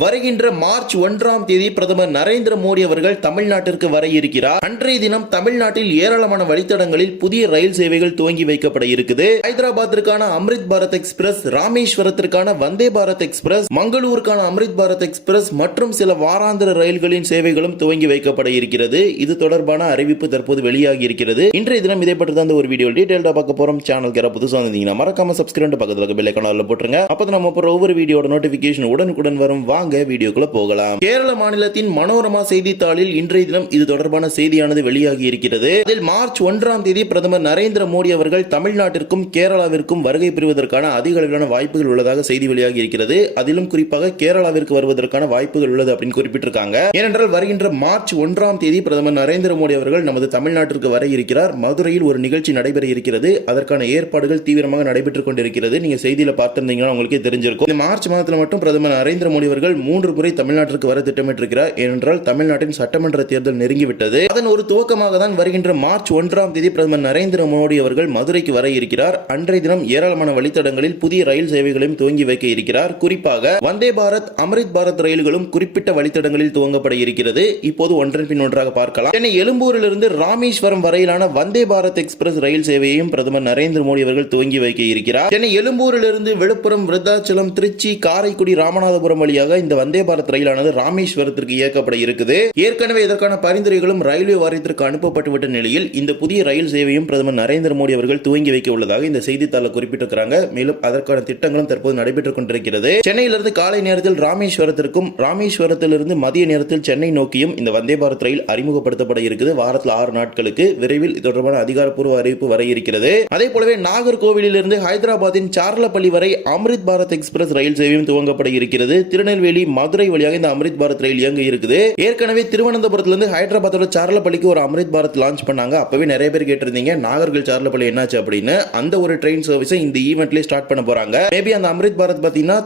வருகின்ற மார்ச் 1ஆம் தேதி பிரதமர் நரேந்திர மோடி அவர்கள் தமிழ்நாட்டிற்கு வர இருக்கிறார். அன்றைய தினம் தமிழ்நாட்டில் ஏராளமான வழித்தடங்களில் புதிய ரயில் சேவைகள் துவங்கி வைக்கப்பட இருக்குது. ஹைதராபாத்திற்கான Amrit Bharat express, ராமேஸ்வரத்திற்கான Vande Bharat express, மங்களூருக்கான Amrit Bharat express மற்றும் சில வாராந்திர ரயில்களின் சேவைகளும் துவங்கி வைக்கப்பட இருக்கிறது. இது தொடர்பான அறிவிப்பு தற்போது வெளியாகி இருக்கிறது. இன்றைய தினம் இதை பற்றி தான் ஒரு வீடியோ டீடைல்டா பார்க்க போறோம். சேனலுக்கு யாராவது புதுசா வந்தீங்கன்னா மறக்காம சப்ஸ்கிரைப் பக்கத்துல இருக்க பெல் ஐகானை போட்டுருங்க. அப்பதான் நம்ம போற ஒவ்வொரு வீடியோட நோட்டிபிகேஷன் உடனுக்குடன் வரும். வீடியோக்குள்ள போகலாம். கேரள மாநிலத்தின் மனோரமா செய்தித்தாளில் இன்றைய தினம் இது தொடர்பான செய்தியானது வெளியாகி இருக்கிறது. அதில் மார்ச் 1ஆம் தேதி பிரதமர் நரேந்திர மோடி அவர்கள் தமிழ்நாட்டிற்கும் கேரளாவிற்கும் வருகை புரிவதற்கான அதிக அளவிலான வாய்ப்புகள் உள்ளதாக செய்தி வெளியாகி இருக்கிறது. அதிலும் குறிப்பாக கேரளாவிற்கு வருவதற்கான வாய்ப்புகள் உள்ளது அப்படின்னு குறிப்பிட்டிருக்காங்க. ஏனென்றால் வருகின்ற மார்ச் 1ஆம் தேதி பிரதமர் நரேந்திர மோடி அவர்கள் நமது தமிழ்நாட்டிற்கு வர இருக்கிறார். மதுரையில் ஒரு நிகழ்ச்சி நடைபெற இருக்கிறது. அதற்கான ஏற்பாடுகள் தீவிரமாக நடைபெற்றுக் கொண்டிருக்கிறது. நீங்க செய்தியில பார்த்திருந்தீங்கன்னா உங்களுக்கே தெரிஞ்சிருக்கும். இந்த மார்ச் மாதத்தில் மட்டும் பிரதமர் நரேந்திர மோடி அவர்கள் 3 முறை தமிழ்நாட்டிற்கு வர திட்டமிட்டிருக்கிறார். ஏனென்றால் தமிழ்நாட்டின் சட்டமன்ற தேர்தல் நெருங்கிவிட்டது. அதன் ஒரு துவக்கமாக தான் வருகின்ற மார்ச் 1ஆம் தேதி பிரதமர் நரேந்திர மோடி அவர்கள் மதுரைக்கு வர இருக்கிறார். அன்றைய தினம் ஏராளமான வழித்தடங்களில் புதிய ரயில் சேவைகளையும் துவங்கி வைக்க இருக்கிறார். குறிப்பாக வந்தே பாரத், அம்ரித் பாரத் ரயில்களும் குறிப்பிட்ட வழித்தடங்களில் துவங்கப்பட இருக்கிறது. இப்போது ஒன்றன் பின் ஒன்றாக பார்க்கலாம். சென்னை எழும்பூரிலிருந்து ராமேஸ்வரம் வரையிலான வந்தே பாரத் எக்ஸ்பிரஸ் ரயில் சேவையையும் பிரதமர் நரேந்திர மோடி அவர்கள் துவங்கி வைக்க இருக்கிறார். சென்னை எழும்பூரிலிருந்து விழுப்புரம், விருத்தாச்சலம், திருச்சி, காரைக்குடி, ராமநாதபுரம் வழியாக இந்த வந்தே பாரத் ரயிலானது ராமேஸ்வரத்திற்கு இயக்கப்பட இருக்குது. ஏற்கனவே இதற்கான பரிந்துரைகளும் ரயில்வே வாரியத்திற்கு அனுப்பப்பட்டுவிட்ட நிலையில் இந்த புதிய ரயில் சேவையும் பிரதமர் நரேந்திர மோடி அவர்கள் துவங்கி வைக்க உள்ளதாக இந்த செய்தித்தாளில் குறிப்பிட்டிருக்கிறாங்க. மேலும் அதற்கான திட்டங்களும் தற்போது நடைபெற்றுக் கொண்டிருக்கிறது. சென்னையிலிருந்து காலை நேரத்தில் ராமேஸ்வரத்திற்கும், ராமேஸ்வரத்திலிருந்து மதிய நேரத்தில் சென்னை நோக்கியும் இந்த வந்தே பாரத் ரயில் அறிமுகப்படுத்தப்பட இருக்குது. வாரத்தில் 6 நாட்களுக்கு விரைவில் இது தொடர்பான அதிகாரப்பூர்வ அறிவிப்பு வர இருக்கிறது. அதே போலவே நாகர்கோவிலிருந்து ஹைதராபாத்தின் சார்லப்பள்ளி வரை அம்ரித் பாரத் எக்ஸ்பிரஸ் ரயில் சேவையும் துவங்கப்பட இருக்கிறது. திருநெல்வேலி, மதுரை வழியாக இந்த அம்ரித் பாரத் ரயில் இயங்க இருக்குது. ஏற்கனவே திருவனந்தபுரத்திலிருந்து ஹைதராபாத்தோட சார்லப்பள்ளிக்கு ஒரு அம்ரித் பாரத் லான்ச் பண்ணாங்க. அப்பவே நிறைய பேர் கேட்டிருந்தீங்க நாகர்கோவில் சார்லப்பள்ளி என்னாச்சு அப்படின்னு. அந்த ஒரு ட்ரெயின் சர்வீஸை இந்த ஈவென்ட்லயே ஸ்டார்ட் பண்ண போறாங்க. மேபி அந்த அம்ரித் பாரத் பாத்தீங்கன்னா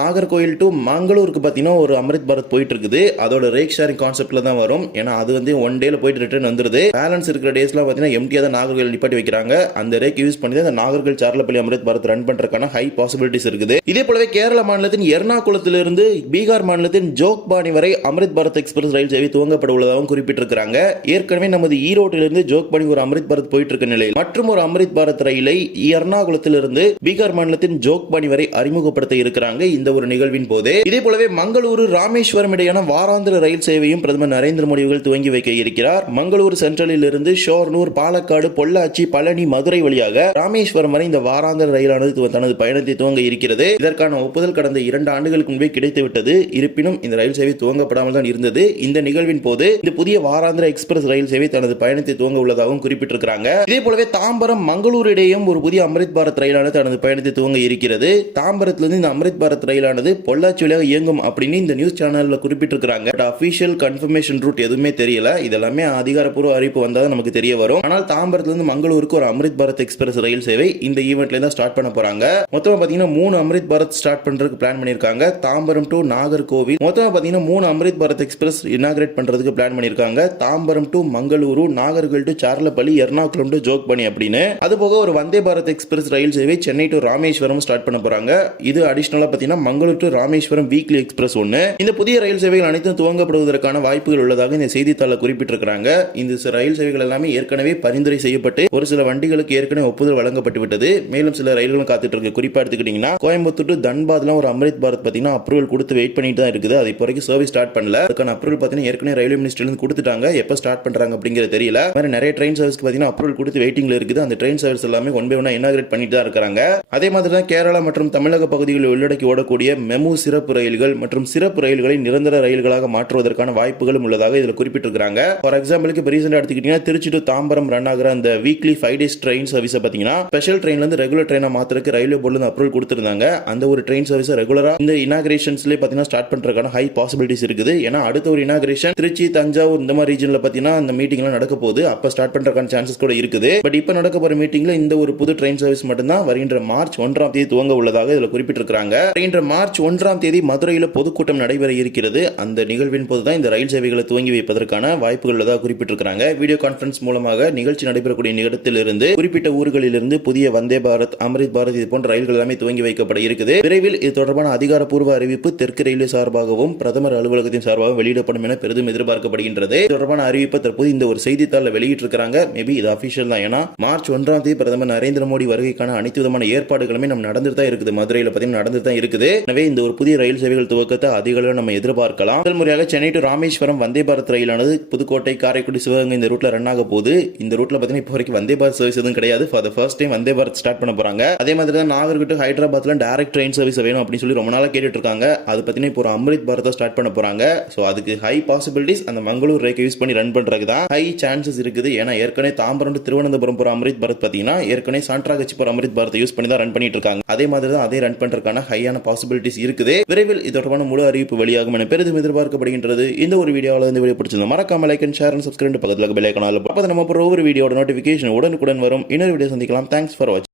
நாகர்கோவில் டு மங்களூருக்கு பாத்தீங்கன்னா ஒரு அம்ரித் பாரத் போயிட்டு இருக்குது. அதோட ரேக் ஷேரிங் கான்செப்ட்ல தான் வரும். ஏன்னா அது வந்து ஒன் டேல போயிட்டு ரிட்டர்ன் வந்துருது. பேலன்ஸ் இருக்கிற டேஸ்ல பாத்தீங்கன்னா எம்டியா தான் நாகர்கோவில் நிப்பாட்டி வைக்கிறாங்க. அந்த ரேக் யூஸ் பண்ணி அந்த நாகர்கோவில் சார்லப்பள்ளி அம்ரித் பாரத் ரன் பண்றதுக்கான ஹை பாசிபிலிட்டிஸ் இருக்குது. இதே போலவே கேரள மாநிலத்தின் எர்ணாகுளத்திலிருந்து பீகார் மாநிலத்தின் ஜோக்பானி வரை அம்ரித் பாரத் எக்ஸ்பிரஸ் ரயில் சேவை துவங்கப்பட உள்ளதாகவும் குறிப்பிட்டிருக்கிறாங்க. ஏற்கனவே நமது ஈரோட்டிலிருந்து ஜோக்பானி ஒரு அம்ரித் பாரத் போயிட்டு இருக்க நிலையில் மற்றும் ஒரு அம்ரித் பாரத் ரயிலை எர்ணாகுளத்திலிருந்து பீகார் மாநிலத்தின் ஜோக்பானி வரை அறிமுகப்படுத்த இருக்கிறாங்க இந்த ஒரு நிகழ்வின் போது. இதே போலவே மங்களூரு, ராமேஸ்வரம் இடையான வாராந்திர ரயில் சேவையும் பிரதமர் நரேந்திர மோடி அவர்கள் துவங்கி வைக்க இருக்கிறார். மங்களூரு சென்ட்ரலில் இருந்து ஷோர்னூர், பாலக்காடு, பொள்ளாச்சி, பழனி, மதுரை வழியாக ராமேஸ்வரம் வரை இந்த வாராந்திர ரயிலானது தனது பயணத்தை துவங்க இருக்கிறது. இதற்கான ஒப்புதல் கடந்த 2 ஆண்டுகளுக்கு முன்பே கிடைத்துவிட்டது. இருப்பினும் இந்த ரயில் சேவை துவங்கப்படாமல் தான் இருந்தது. இந்த நிகழ்வின் போது இந்த புதிய வாராந்திர எக்ஸ்பிரஸ் ரயில் சேவை தனது பயணத்தை துவங்க உள்ளதாகவும் குறிப்பிட்டிருக்கிறாங்க. இதே போலவே தாம்பரம், மங்களூர் இடையும் ஒரு புதிய அம்ரித் பாரத் ரயிலானது தனது பயணத்தை துவங்க இருக்கிறது. தாம்பரத்திலிருந்து இந்த அம்ரித் பாரத் ரயிலானது பொள்ளாச்சி வழியாக இயங்கும் அப்படின்னு இந்த நியூஸ் சேனல்ல குறிப்பிட்டிருக்கிறாங்க. அபிஷியல் கன்ஃபர்மேஷன் ரூட் எதுவுமே தெரியல. இதெல்லாமே அதிகாரப்பூர்வ அறிவிப்பு வந்தால் நமக்கு தெரிய வரும். ஆனால் தாம்பரத்திலிருந்து மங்களூருக்கு ஒரு அம்ரித் பாரத் எக்ஸ்பிரஸ் ரயில் சேவை இந்த ஈவென்ட்ல தான் ஸ்டார்ட் பண்ண போறாங்க. மொத்தமா பாத்தீங்கன்னா 3 அம்ரித் பாரத் ஸ்டார்ட் பண்றதுக்கு பிளான் பண்ணிருக்காங்க. தாம்பரம் டு நாகர்கோவில் மொத்தமா பாத்தீங்கன்னா 3 அம்ரித் பாரத் எக்ஸ்பிரஸ் இனாகிரேட் பண்றதுக்கு பிளான் பண்ணிருக்காங்க. Tambaram to Mangaluru, Nagercoil to Charlapalli, Ernakulam to Jogbani அப்படின்னு. அது போக ஒரு வந்தே பாரத் எக்ஸ்பிரஸ் ரயில் சேவை சென்னை டு ராமேஸ்வரம் ஸ்டார்ட் பண்ண போறாங்க. இது அடிஷனலா பாத்தீங்கன்னா Mangalore to Rameswaram weekly express ஒன்னு. இந்த புதிய ரயில் சேவைகள் அனைத்தும் துவங்கப்படுவதற்கான வாய்ப்புகள் உள்ளதாக இந்த செய்தித்தாள குறிப்பிட்டிருக்கிறாங்க. இந்த ரயில் சேவைகள் எல்லாமே ஏற்கனவே பரிந்துரை செய்யப்பட்டு ஒரு சில வண்டிகளுக்கு ஏற்கனவே ஒப்புதல் வழங்கப்பட்டு விட்டது. மேலும் சில ரயில்களும் காத்துட்டு இருக்கு. குறிப்பா எடுத்துக்கிட்டீங்கன்னா கோயம்புத்தூர் டு தன்பாத்லாம் ஒரு அம்ரித் பாரத் பாத்தீங்கன்னா அப்ரூவல் கொடுத்து வெயிட் பண்ணிட்டு தான் இருக்குது. அது இப்போ வரைக்கும் சர்வீஸ் ஸ்டார்ட் பண்ணல. அதுக்கான அப்ரூவல் பாத்தீங்கன்னா ஏற்கனவே ரயில்வே மினிஸ்ட்ரில இருந்து கொடுத்துட்டாங்க. எப்ப ஸ்டார்ட் பண்றாங்க அப்படிங்கிறது தெரியல. மாதிரி நிறைய ட்ரெயின் சர்வீஸ்க்கு பாத்தீங்கன்னா அப்ரூவல் கொடுத்து வெயிட்டிங்ல இருக்குது. அந்த ட்ரெயின் சர்வீஸ் எல்லாமே ஒன் பை ஒன்னா இனாகிரேட் பண்ணிட்டு தான் இருக்காங்க. அதே மாதிரி தான் கேரளா மற்றும் தமிழக பகுதிகளில் உள்ளடக்கி ஓடக்கூடிய மெமு சிறப்பு ரயில்கள் மற்றும் சிறப்பு ரயில்களை நிரந்தர ரயில்களாக மாற்றுவதற்கான வாய்ப்புகளும் உள்ளதாக இதில் குறிப்பிட்டிருக்காங்க. ஃபார் எக்ஸாம்பிளுக்கு ரீசெண்டா எடுத்துக்கிட்டீங்கன்னா திருச்சி டு தாம்பரம் ரன் ஆகிற அந்த வீக்லி 5 டேஸ் ட்ரெயின் சர்வீஸ் பாத்தீங்கன்னா ஸ்பெஷல் ட்ரெயின்ல இருந்து ரெகுலர் ட்ரெயினா மாத்திரக்கு ரயில்வே போர்டுல இருந்து அப்ரூவல் கொடுத்திருந்தாங்க. அந்த ஒரு ட்ரெயின் சர்வீஸ் ரெகுலரா இந்த இனாகிரேஷன்ஸ்ல பாத்தீங்கன்னா ஸ்டார்ட் பண்றதுக்கான ஹை பாசிபிலிட்டிஸ் இருக்குது. ஏன்னா அடுத்த ஒரு இனாகிரேஷன் திருச்சி, தஞ்சாவூர் இந்த மாதிரி ரீஜன்ல பாத்தீங்கன்னா அந்த மீட்டிங் எல்லாம் நடக்க போகுது. அப்ப ஸ்டார்ட் பண்றதுக்கான சான்சஸ் கூட இருக்குது. பட் இப்ப நடக்க போற மீட்டிங்ல இந்த ஒரு புது ட்ரெயின் சர்வீஸ் மட்டும் தான் வருகின்ற மார்ச் 1ஆம் தேதி துவங்க உள்ளதாக இதில் குறிப்பிட்டிருக்கிறாங்க. வருகின்ற மார்ச் 1ஆம் தேதி மதுரையில் பொதுக்கூட்டம் நடைபெற இருக்கிறது. அந்த நிகழ்வின் போது தான் இந்த ரயில் சேவைகளை துவங்கி வைப்பதற்கான வாய்ப்புகள் உள்ளதாக குறிப்பிட்டிருக்கிறாங்க. வீடியோ கான்பரன்ஸ் மூலமாக நிகழ்ச்சி நடைபெறக்கூடிய இடத்திலிருந்து குறிப்பிட்ட ஊர்களிலிருந்து புதிய வந்தே பாரத், அம்ரித் பாரத் இது போன்ற ரயில்கள் எல்லாமே துவங்கி வைக்கப்பட இருக்குது. விரைவில் இது தொடர்பான அதிகாரப்பூர்வ அறிவிப்பு தெற்கு தெற்கு ரயில்வே சார்பாகவும் பிரதமர் அலுவலகத்தின் சார்பாகவும் வெளியிடப்படும் என பெரிதும் எதிர்பார்க்கப்படுகின்றது. இது தொடர்பான அறிவிப்பை தற்போது இந்த ஒரு செய்தித்தாளில் வெளியிட்டிருக்கிறாங்க. மேபி இது அபிஷியல் தான். ஏன்னா மார்ச் 1ஆம் தேதி பிரதமர் நரேந்திர மோடி வருகைக்கான அனைத்து விதமான ஏற்பாடுகளுமே நம்ம நடந்துட்டு தான் இருக்குது. மதுரையில் பார்த்தீங்கன்னா நடந்துட்டு தான் இருக்குது. எனவே இந்த ஒரு புதிய ரயில் சேவைகள் துவக்கத்தை அதிக அளவில் நம்ம எதிர்பார்க்கலாம். முதல் முறையாக சென்னை டு ராமேஸ்வரம் வந்தே பாரத் ரயிலானது புதுக்கோட்டை, காரைக்குடி, சிவகங்கை இந்த ரூட்ல ரன் ஆக போகுது. இந்த ரூட்ல பார்த்தீங்கன்னா இப்போ வரைக்கும் வந்தே பாரத் சர்வீஸ் எதுவும் கிடையாது. For the first time Vande Bharat start பண்ண போறாங்க. அதே மாதிரி தான் நாகர்கோவில் ஹைதராபாத்ல டைரக்ட் ட்ரெயின் சர்வீஸ் வேணும் அப்படின்னு சொல்லி ரொம்ப நாளா கேட்டுட்டு இருக்காங்க. அது பத்தின இப்போ ஒரு அம்ரித் பாரத் ஸ்டார்ட் பண்ண போறாங்க. சோ அதுக்கு ஹை பாசிபிலிட்டிஸ் அந்த மங்களூர் ரேக்கை யூஸ் பண்ணி ரன் பண்றதுக்கு தான் ஹை சான்சஸ் இருக்குது. ஏன்னா ஏற்கனவே தாம்பரம் டு திருவனந்தபுரம் போற அம்ரித் பாரத் பாத்தீங்கன்னா ஏற்கனவே சாண்ட்ராகச்சி போற அம்ரித் பாரத் யூஸ் பண்ணி தான் ரன் பண்ணிட்டு இருக்காங்க. அதே மாதிரி தான் அதே ரன் பண்றதுக்கான ஹையான பாசிபிலிட்டிஸ் இருக்குது. விரைவில் இது தொடர்பான முழு அறிவிப்பு வெளியாகும் என பெரிதும் எதிர்பார்க்கப்படுகின்றது. இந்த ஒரு வீடியோவில் இந்த வீடியோ பிடிச்சிருந்தா மறக்காம like and share and subscribe பக்கத்துல பெல் ஐகான் ஆல். அப்ப நம்ம ஒவ்வொரு வீடியோட நோட்டிபிகேஷன் உடனுக்குடன் வரும். இன்னொரு வீடியோ சந்திக்கலாம். தேங்க்ஸ் ஃபார் வாட்சிங்.